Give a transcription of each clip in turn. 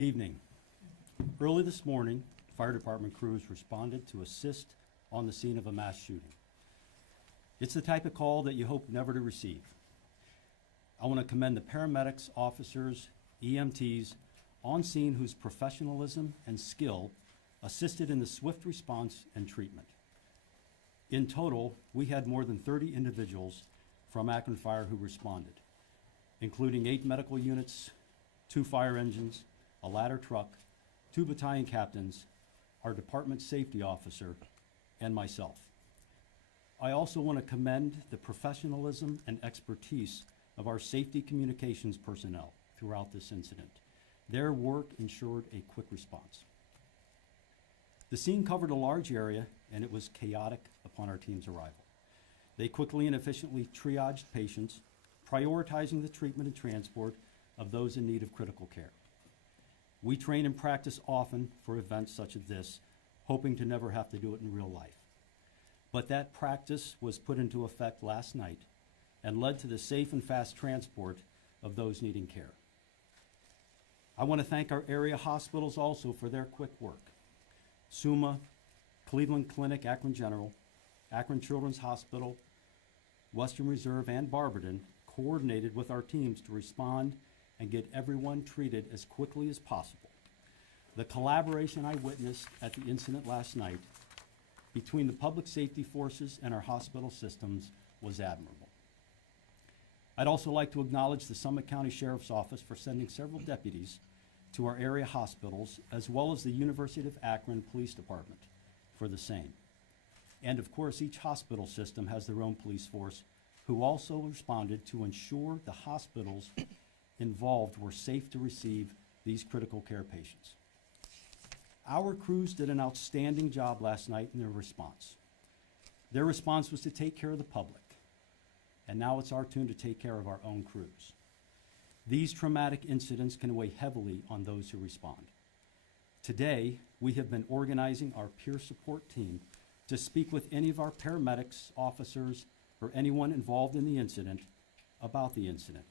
Evening. Early this morning, fire department crews responded to assist on the scene of a mass shooting. It's the type of call that you hope never to receive. I want to commend the paramedics, officers, EMTs on scene whose professionalism and skill assisted in the swift response and treatment. In total, we had more than 30 individuals from Akron Fire who responded, including 8 medical units, 2 fire engines, a ladder truck, 2 battalion captains, our department safety officer, and myself. I also want to commend the professionalism and expertise of our safety communications personnel throughout this incident. Their work ensured a quick response. The scene covered a large area, and it was chaotic upon our team's arrival. They quickly and efficiently triaged patients, prioritizing the treatment and transport of those in need of critical care. We train and practice often for events such as this, hoping to never have to do it in real life. But that practice was put into effect last night and led to the safe and fast transport of those needing care. I want to thank our area hospitals also for their quick work. SUMA, Cleveland Clinic, Akron General, Akron Children's Hospital, Western Reserve, and Barberton coordinated with our teams to respond and get everyone treated as quickly as possible. The collaboration I witnessed at the incident last night between the public safety forces and our hospital systems was admirable. I'd also like to acknowledge the Summit County Sheriff's Office for sending several deputies to our area hospitals, as well as the University of Akron Police Department for the same. And of course, each hospital system has their own police force who also responded to ensure the hospitals involved were safe to receive these critical care patients. Our crews did an outstanding job last night in their response. Their response was to take care of the public, and now it's our turn to take care of our own crews. These traumatic incidents can weigh heavily on those who respond. Today, we have been organizing our peer support team to speak with any of our paramedics, officers, or anyone involved in the incident about the incident.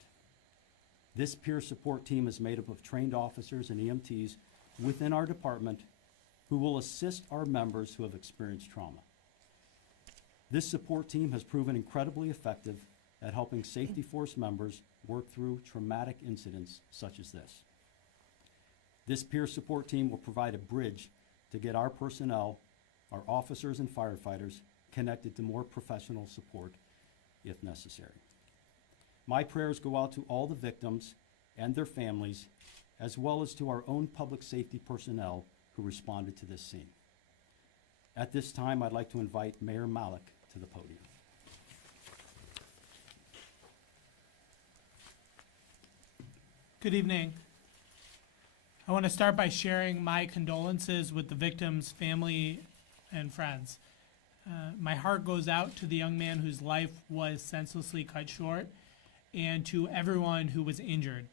This peer support team is made up of trained officers and EMTs within our department who will assist our members who have experienced trauma. This support team has proven incredibly effective at helping safety force members work through traumatic incidents such as this. This peer support team will provide a bridge to get our personnel, our officers and firefighters, connected to more professional support if necessary. My prayers go out to all the victims and their families, as well as to our own public safety personnel who responded to this scene. At this time, I'd like to invite Mayor Malik to the podium. Good evening. I want to start by sharing my condolences with the victim's family and friends. My heart goes out to the young man whose life was senselessly cut short and to everyone who was injured.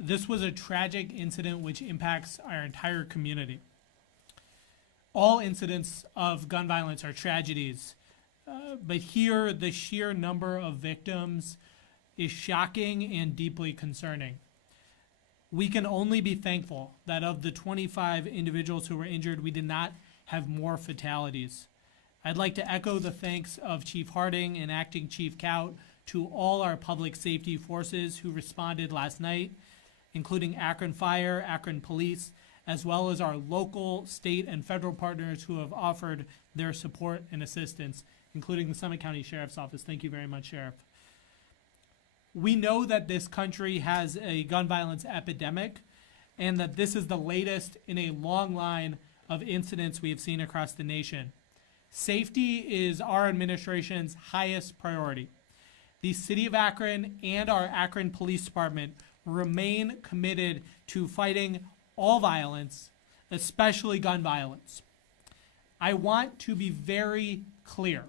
This was a tragic incident which impacts our entire community. All incidents of gun violence are tragedies, but here the sheer number of victims is shocking and deeply concerning. We can only be thankful that of the 25 individuals who were injured, we did not have more fatalities. I'd like to echo the thanks of Chief Harding and Acting Chief Kaut to all our public safety forces who responded last night, including Akron Fire, Akron Police, as well as our local, state, and federal partners who have offered their support and assistance, including the Summit County Sheriff's Office. Thank you very much, Sheriff. We know that this country has a gun violence epidemic and that this is the latest in a long line of incidents we have seen across the nation. Safety is our administration's highest priority. The City of Akron and our Akron Police Department remain committed to fighting all violence, especially gun violence. I want to be very clear.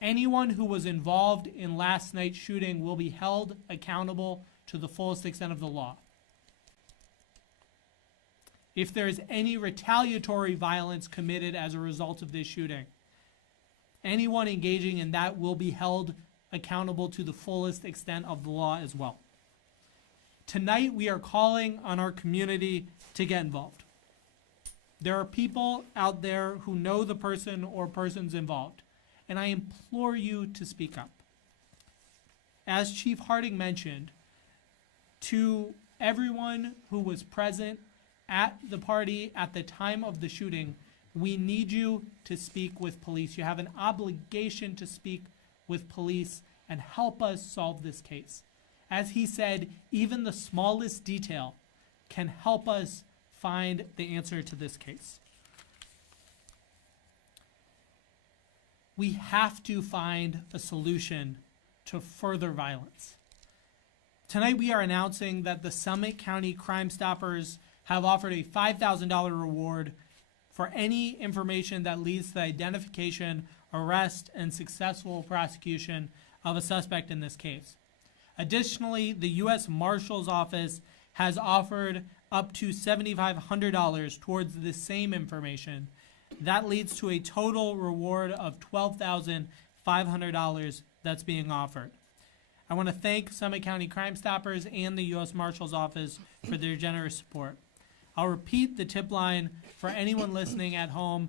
Anyone who was involved in last night's shooting will be held accountable to the fullest extent of the law. If there is any retaliatory violence committed as a result of this shooting, anyone engaging in that will be held accountable to the fullest extent of the law as well. Tonight, we are calling on our community to get involved. There are people out there who know the person or persons involved, and I implore you to speak up. As Chief Harding mentioned, to everyone who was present at the party at the time of the shooting, we need you to speak with police. You have an obligation to speak with police and help us solve this case. As he said, even the smallest detail can help us find the answer to this case. We have to find a solution to further violence. Tonight we are announcing that the Summit County Crime Stoppers have offered a $5,000 reward for any information that leads to the identification, arrest, and successful prosecution of a suspect in this case. Additionally, the U.S. Marshal's Office has offered up to $7,500 towards the same information. That leads to a total reward of $12,500 that's being offered. I want to thank Summit County Crime Stoppers and the U.S. Marshal's Office for their generous support. I'll repeat the tip line for anyone listening at home.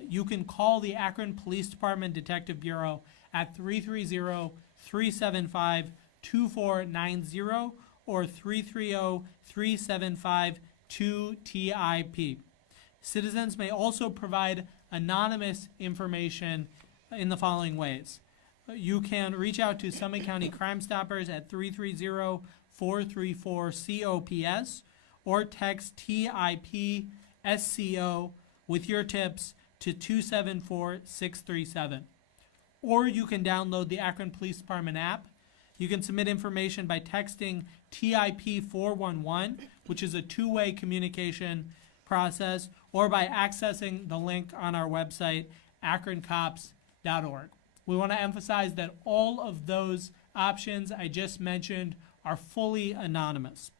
You can call the Akron Police Department Detective Bureau at 330-375-2490 or 330-375-2TIP. Citizens may also provide anonymous information in the following ways. You can reach out to Summit County Crime Stoppers at 330-434-COPS or text TIP-SCO with your tips to 274-637. Or you can download the Akron Police Department app. You can submit information by texting TIP 411, which is a two-way communication process, or by accessing the link on our website, akroncops.org. We want to emphasize that all of those options I just mentioned are fully anonymous.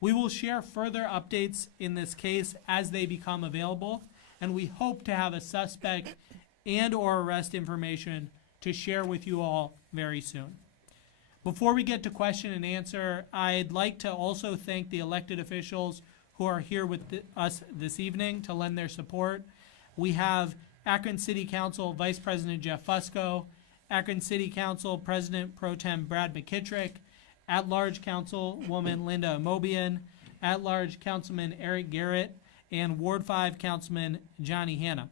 We will share further updates in this case as they become available, and we hope to have a suspect and or arrest information to share with you all very soon. Before we get to question and answer, I'd like to also thank the elected officials who are here with us this evening to lend their support. We have Akron City Council Vice President Jeff Fusco, Akron City Council President Pro Tem Brad McKittrick, At-Large Councilwoman Linda Amobian, At-Large Councilman Eric Garrett, and Ward 5 Councilman Johnny Hanna.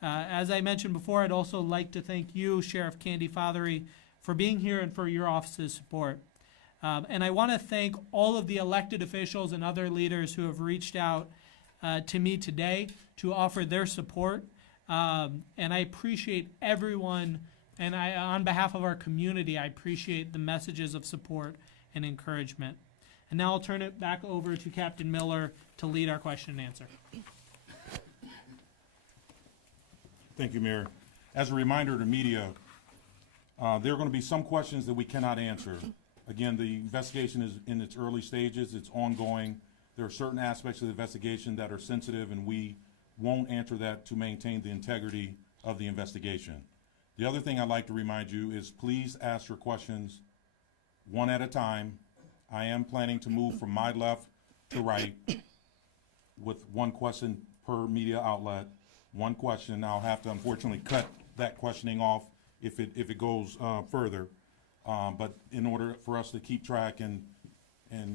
As I mentioned before, I'd also like to thank you, Sheriff Candy Fothery, for being here and for your office's support. And I want to thank all of the elected officials and other leaders who have reached out to me today to offer their support. And I appreciate everyone, and on behalf of our community, I appreciate the messages of support and encouragement. And now I'll turn it back over to Captain Miller to lead our question and answer. Thank you, Mayor. As a reminder to media, there are going to be some questions that we cannot answer. Again, the investigation is in its early stages. It's ongoing. There are certain aspects of the investigation that are sensitive, and we won't answer that to maintain the integrity of the investigation. The other thing I'd like to remind you is please ask your questions one at a time. I am planning to move from my left to right with one question per media outlet. One question. I'll have to unfortunately cut that questioning off if it goes further. But in order for us to keep track and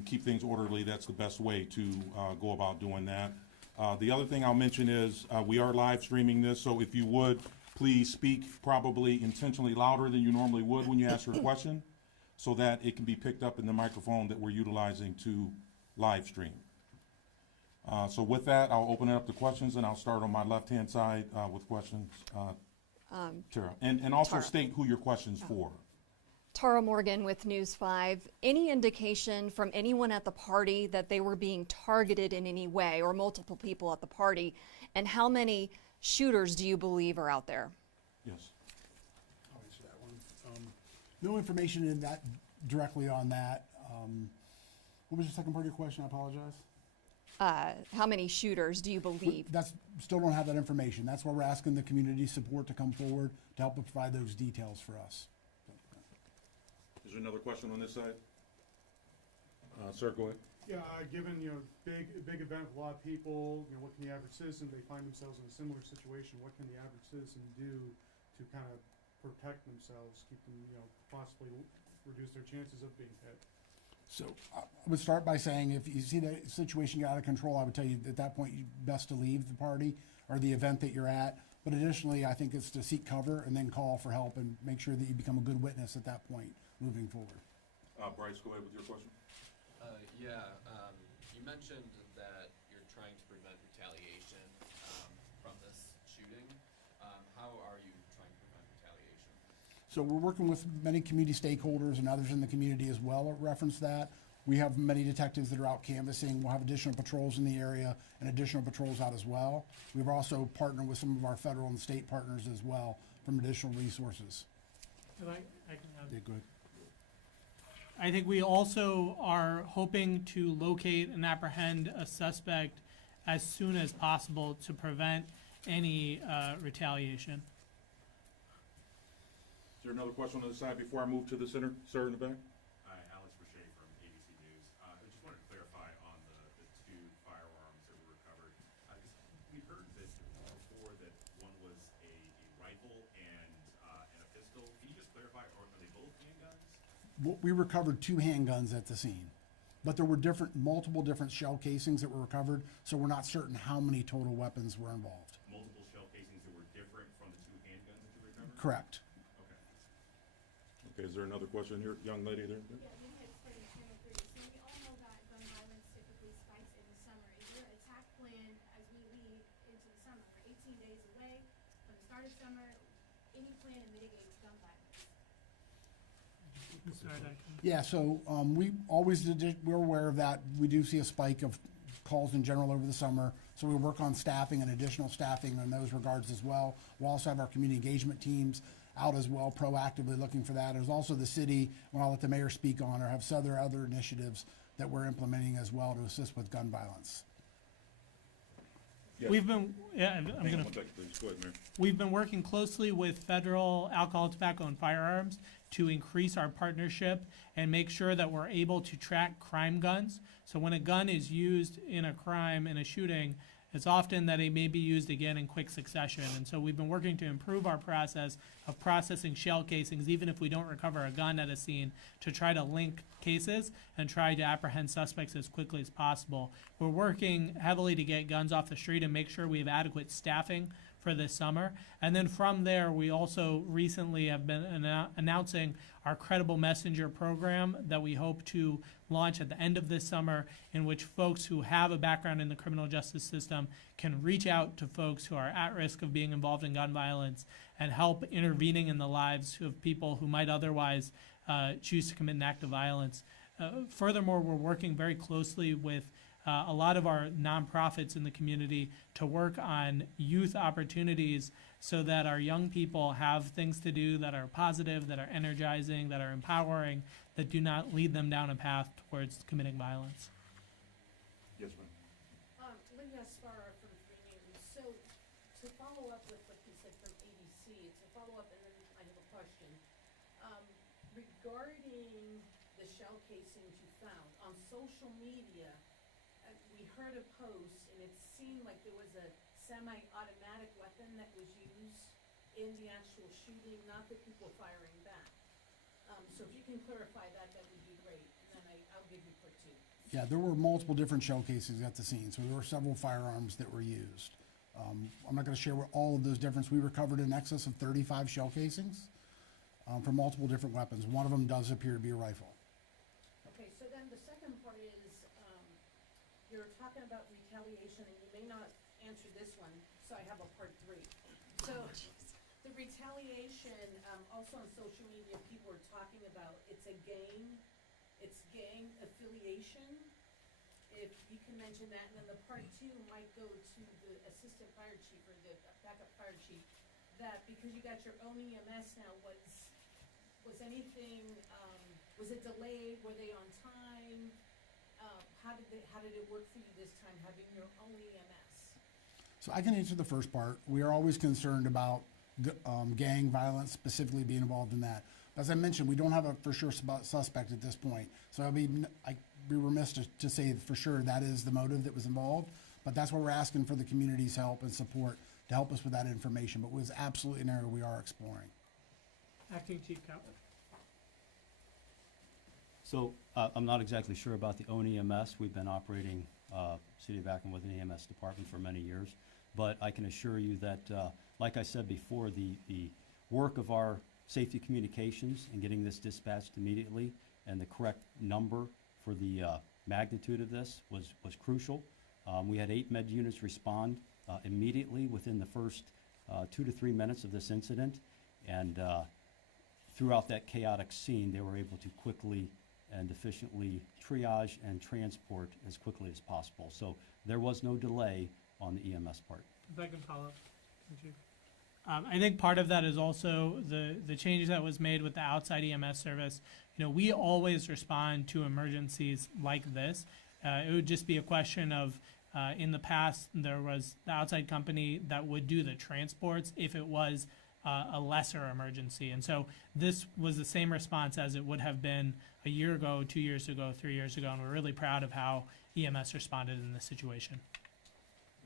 keep things orderly, that's the best way to go about doing that. The other thing I'll mention is we are live streaming this, so if you would, please speak probably intentionally louder than you normally would when you ask your question, so that it can be picked up in the microphone that we're utilizing to live stream. So with that, I'll open it up to questions, and I'll start on my left-hand side with questions. Tara, and also Tara. state who your question's for. Tara Morgan with News 5. Any indication from anyone at the party that they were being targeted in any way, or multiple people at the party? And how many shooters do you believe are out there? Yes. I'll answer that one. No information in that directly on that. What was the second part of your question? I apologize. How many shooters do you believe? That's still don't have that information. That's why we're asking the community support to come forward to help provide those details for us. Is there another question on this side? Sir, go ahead. Yeah, given, big event with a lot of people, what can the average citizen, they find themselves in a similar situation, what can the average citizen do to kind of protect themselves, keep them, possibly reduce their chances of being hit? So I would start by saying, if you see the situation get out of control, I would tell you at that point, you best to leave the party or the event that you're at. But additionally, I think it's to seek cover and then call for help and make sure that you become a good witness at that point moving forward. Bryce, go ahead with your question. You mentioned that you're trying to prevent retaliation from this shooting. How are you trying to prevent retaliation? So we're working with many community stakeholders and others in the community as well that reference that. We have many detectives that are out canvassing. We'll have additional patrols in the area and additional patrols out as well. We've also partnered with some of our federal and state partners as well from additional resources. I can add. Yeah, good. I think we also are hoping to locate and apprehend a suspect as soon as possible to prevent any retaliation. Is there another question on the side before I move to the center? Sir, in the back? Hi, Alex Rashay from ABC News. I just wanted to clarify on the two firearms that were recovered. We heard that before that one was a rifle and a pistol. Can you just clarify, are they both handguns? We recovered 2 handguns at the scene, but there were multiple different shell casings that were recovered, so we're not certain how many total weapons were involved. Multiple shell casings that were different from the two handguns that you recovered? Correct. Okay. Okay, is there another question here? Young lady there? Yeah, we had started Channel 30. So we all know that gun violence typically spikes in the summer. Is there an attack plan as we lead into the summer? We're 18 days away from the start of summer. Any plan to mitigate gun violence? Yeah, so we're aware of that. We do see a spike of calls in general over the summer, so we work on staffing and additional staffing in those regards as well. We'll also have our community engagement teams out as well, proactively looking for that. There's also the city, when I'll let the mayor speak on, or have other initiatives that we're implementing as well to assist with gun violence. Yes. We've been, I'm Hang on gonna. one second, please. Go ahead, Mayor. We've been working closely with federal alcohol, tobacco, and firearms to increase our partnership and make sure that we're able to track crime guns. So when a gun is used in a crime, in a shooting, it's often that it may be used again in quick succession. And so we've been working to improve our process of processing shell casings, even if we don't recover a gun at a scene, to try to link cases and try to apprehend suspects as quickly as possible. We're working heavily to get guns off the street and make sure we have adequate staffing for this summer. And then from there, we also recently have been announcing our Credible Messenger program that we hope to launch at the end of this summer, in which folks who have a background in the criminal justice system can reach out to folks who are at risk of being involved in gun violence and help intervening in the lives of people who might otherwise choose to commit an act of violence. Furthermore, we're working very closely with a lot of our nonprofits in the community to work on youth opportunities so that our young people have things to do that are positive, that are energizing, that are empowering, that do not lead them down a path towards committing violence. Yes, ma'am. Lydia Sparrow from Free News. So, to follow up with what you said from ABC, it's a follow-up and then I have a question. Regarding the shell casings you found, on social media, we heard a post and it seemed like there was a semi-automatic weapon that was used in the actual shooting, not the people firing back. So if you can clarify that, that would be great, and then I'll give you part 2. Yeah, there were multiple different shell casings at the scene, so there were several firearms that were used. I'm not gonna share what all of those different, we recovered in excess of 35 shell casings from multiple different weapons. One of them does appear to be a rifle. Okay, so then the second part is, you're talking about retaliation, and you may not answer this one, so I have a part 3. So, the retaliation, also on social media, people are talking about, it's gang affiliation. If you can mention that, and then the part 2 might go to the assistant fire chief or the backup fire chief, that because you got your own EMS now, was anything, was it delayed, were they on time? How did it work for you this time, having your own EMS? So I can answer the first part. We are always concerned about gang violence, specifically being involved in that. As I mentioned, we don't have a for sure suspect at this point. So be remiss to say for sure that is the motive that was involved, but that's why we're asking for the community's help and support to help us with that information, but it was absolutely an area we are exploring. Acting Chief Cowett. So I'm not exactly sure about the own EMS. We've been operating City of Akron with an EMS department for many years. But I can assure you that, like I said before, the work of our safety communications and getting this dispatched immediately and the correct number for the magnitude of this was crucial. We had 8 med units respond immediately within the first 2 to 3 minutes of this incident. And throughout that chaotic scene, they were able to quickly and efficiently triage and transport as quickly as possible. So there was no delay on the EMS part. If I can follow up, Chief. I think part of that is also the changes that was made with the outside EMS service. You know, we always respond to emergencies like this. It would just be a question of, in the past, there was the outside company that would do the transports if it was a lesser emergency. And so this was the same response as it would have been a year ago, 2 years ago, 3 years ago, and we're really proud of how EMS responded in this situation.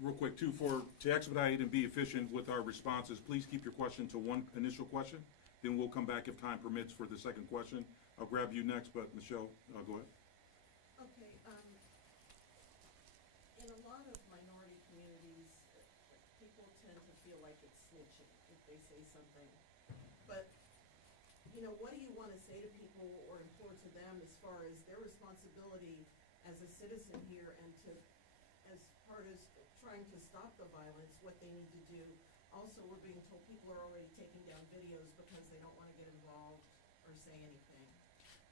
Real quick, too, to expedite and be efficient with our responses, please keep your question to one initial question. Then we'll come back if time permits for the second question. I'll grab you next, but Michelle, go ahead. Okay, in a lot of minority communities, people tend to feel like it's snitching if they say something. But, you know, what do you wanna say to people or implore to them as far as their responsibility as a citizen here and to, as part of trying to stop the violence, what they need to do? Also, we're being told people are already taking down videos because they don't wanna get involved or say anything.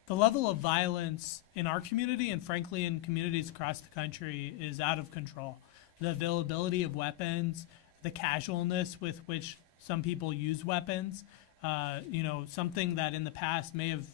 The level of violence in our community and frankly in communities across the country is out of control. The availability of weapons, the casualness with which some people use weapons, you know, something that in the past may have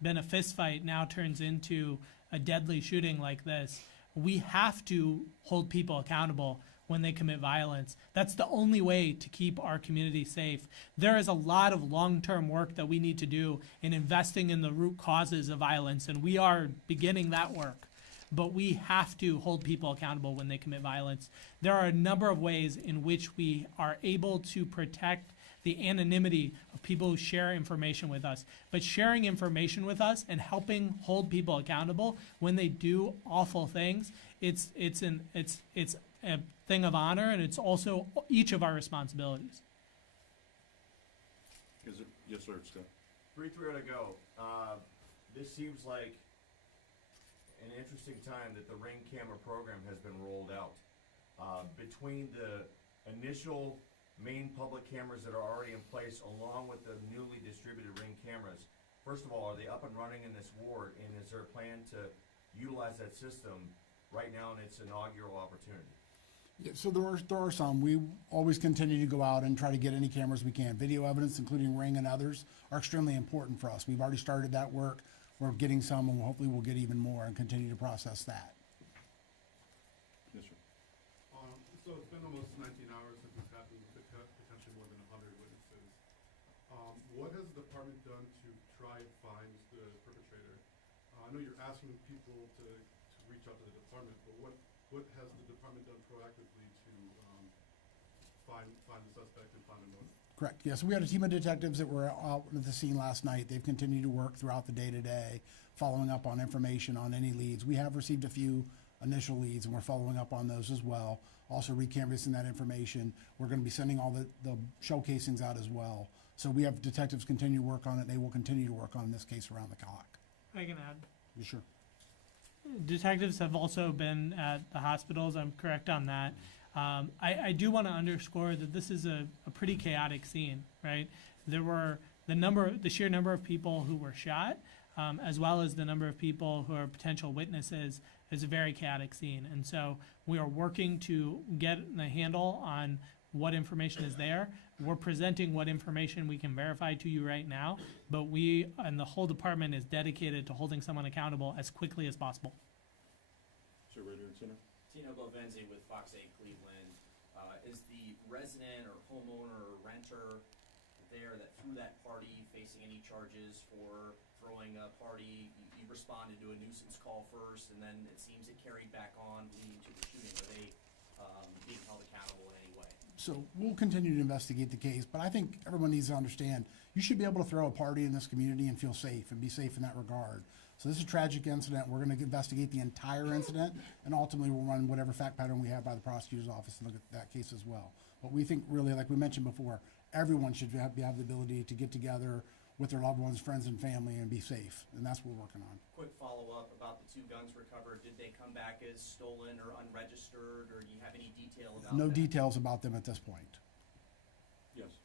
been a fist fight now turns into a deadly shooting like this. We have to hold people accountable when they commit violence. That's the only way to keep our community safe. There is a lot of long-term work that we need to do in investing in the root causes of violence, and we are beginning that work. But we have to hold people accountable when they commit violence. There are a number of ways in which we are able to protect the anonymity of people who share information with us. But sharing information with us and helping hold people accountable when they do awful things, it's a thing of honor, and it's also each of our responsibilities. Yes, sir, Scott. 3-3 to go. This seems like an interesting time that the Ring camera program has been rolled out. Between the initial main public cameras that are already in place, along with the newly distributed Ring cameras, first of all, are they up and running in this ward, and is there a plan to utilize that system right now in its inaugural opportunity? Yeah, so there are some. We always continue to go out and try to get any cameras we can. Video evidence, including Ring and others, are extremely important for us. We've already started that work. We're getting some, and hopefully we'll get even more and continue to process that. Yes, sir. So it's been almost 19 hours since this happened, with potentially more than 100 witnesses. What has the department done to try and find the perpetrator? I know you're asking people to reach out to the department, but what has the department done proactively to find the suspect and find a motive? Correct. Yes, we had a team of detectives that were out at the scene last night. They've continued to work throughout the day today, following up on information on any leads. We have received a few initial leads, and we're following up on those as well. Also recanvassing that information. We're going to be sending all the show casings out as well. So we have detectives continue to work on it. They will continue to work on this case around the clock. I can add. Sure. Detectives have also been at the hospitals. I'm correct on that. I do want to underscore that this is a pretty chaotic scene, right? There were the sheer number of people who were shot, as well as the number of people who are potential witnesses, is a very chaotic scene. And so we are working to get a handle on what information is there. We're presenting what information we can verify to you right now, but we and the whole department is dedicated to holding someone accountable as quickly as possible. Sir, right here in center. Tino Bovenzi with Fox 8 Cleveland. Is the resident or homeowner or renter there that threw that party facing any charges for throwing a party? You responded to a nuisance call first, and then it seems it carried back on, leading to the shooting. Are they being held accountable in any way? So we'll continue to investigate the case, but I think everyone needs to understand, you should be able to throw a party in this community and feel safe and be safe in that regard. So this is a tragic incident. We're gonna investigate the entire incident, and ultimately we'll run whatever fact pattern we have by the prosecutor's office and look at that case as well. But we think really, like we mentioned before, everyone should have the ability to get together with their loved ones, friends, and family and be safe, and that's what we're working on. Quick follow-up about the 2 guns recovered. Did they come back as stolen or unregistered, or do you have any detail about No that? details about them at this point. Yes.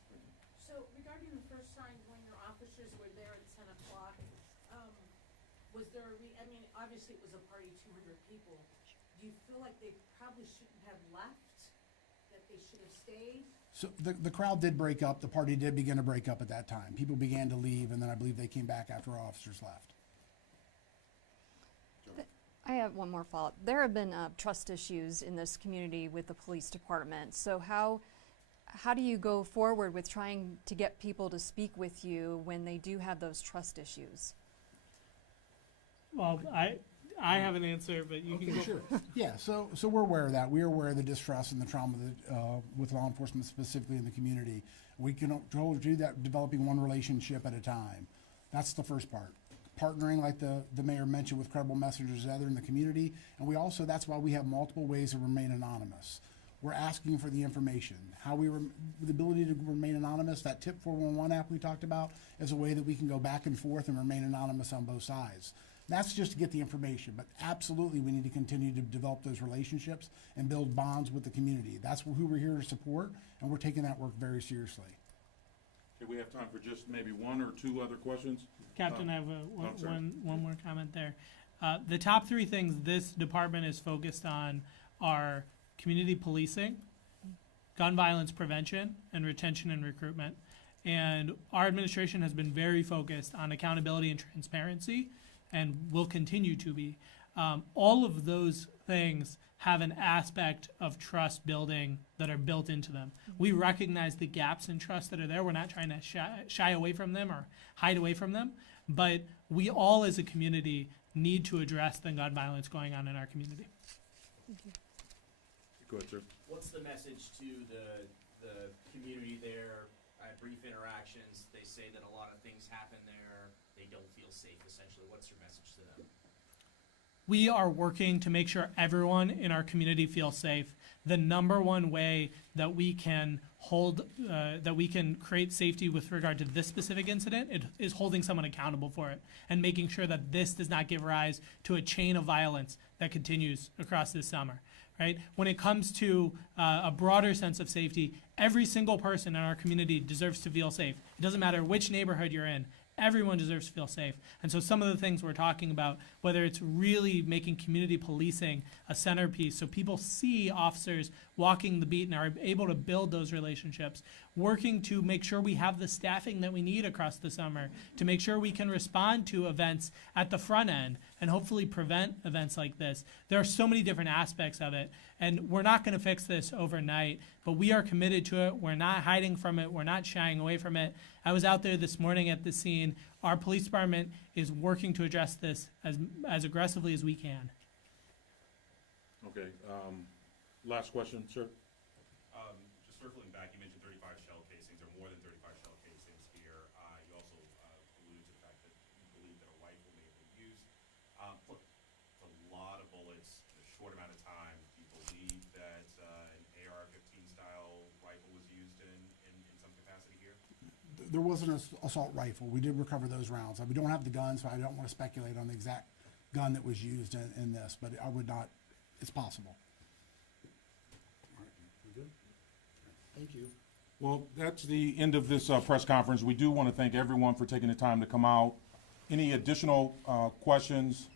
So regarding the first time when your officers were there at 10 o'clock, was there I mean, obviously it was a party, 200 people. Do you feel like they probably shouldn't have left, that they should have stayed? So the crowd did break up, the party did begin to break up at that time. People began to leave, and then I believe they came back after our officers left. I have one more follow-up. There have been trust issues in this community with the police department. So how do you go forward with trying to get people to speak with you when they do have those trust issues? Well, I have an answer, but you can go. Sure. Yeah, so we're aware of that. We're aware of the distrust and the trauma that, with law enforcement specifically in the community. We can do that developing one relationship at a time. That's the first part. Partnering, like the mayor mentioned, with credible messengers other in the community. And we also, that's why we have multiple ways to remain anonymous. We're asking for the information. The ability to remain anonymous, that tip 411 app we talked about, is a way that we can go back and forth and remain anonymous on both sides. That's just to get the information, but absolutely we need to continue to develop those relationships and build bonds with the community. That's who we're here to support, and we're taking that work very seriously. Okay, we have time for just maybe 1 or 2 other questions. Captain, I have I'm sorry. one more comment there. The top 3 things this department is focused on are community policing, gun violence prevention, and retention and recruitment. And our administration has been very focused on accountability and transparency, and will continue to be. All of those things have an aspect of trust building that are built into them. We recognize the gaps in trust that are there. We're not trying to shy away from them or hide away from them, but we all as a community need to address the gun violence going on in our community. Go ahead, sir. What's the message to the community there? I had brief interactions. They say that a lot of things happen there. They don't feel safe, essentially. What's your message to them? We are working to make sure everyone in our community feels safe. The number one way that we can that we can create safety with regard to this specific incident is holding someone accountable for it and making sure that this does not give rise to a chain of violence that continues across this summer. Right? When it comes to a broader sense of safety, every single person in our community deserves to feel safe. It doesn't matter which neighborhood you're in. Everyone deserves to feel safe. And so some of the things we're talking about, whether it's really making community policing a centerpiece so people see officers walking the beat and are able to build those relationships, working to make sure we have the staffing that we need across the summer, to make sure we can respond to events at the front end and hopefully prevent events like this. There are so many different aspects of it, and we're not going to fix this overnight, but we are committed to it. We're not hiding from it. We're not shying away from it. I was out there this morning at the scene. Our police department is working to address this as aggressively as we can. Okay, last question, sir. Just circling back, you mentioned 35 shell casings, or more than 35 shell casings here. You also alluded to the fact that you believe that a rifle may have been used. Look, it's a lot of bullets in a short amount of time. Do you believe that an AR-15 style rifle was used in some capacity here? There was an assault rifle. We did recover those rounds. We don't have the gun, so I don't want to speculate on the exact gun that was used in this, but I would not, it's possible. Thank you. Well, that's the end of this press conference. We do want to thank everyone for taking the time to come out. Any additional questions,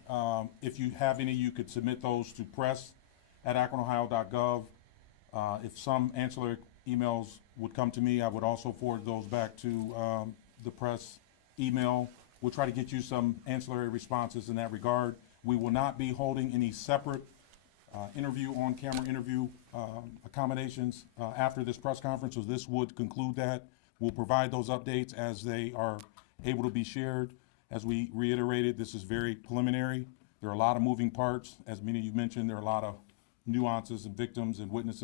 if you have any, you could submit those to press@akronohio.gov. If some ancillary emails would come to me, I would also forward those back to the press email. We'll try to get you some ancillary responses in that regard. We will not be holding any separate on-camera interview accommodations after this press conference, so this would conclude that. We'll provide those updates as they are able to be shared. As we reiterated, this is very preliminary. There are a lot of moving parts. As many of you mentioned, there are a lot of nuances and victims and witnesses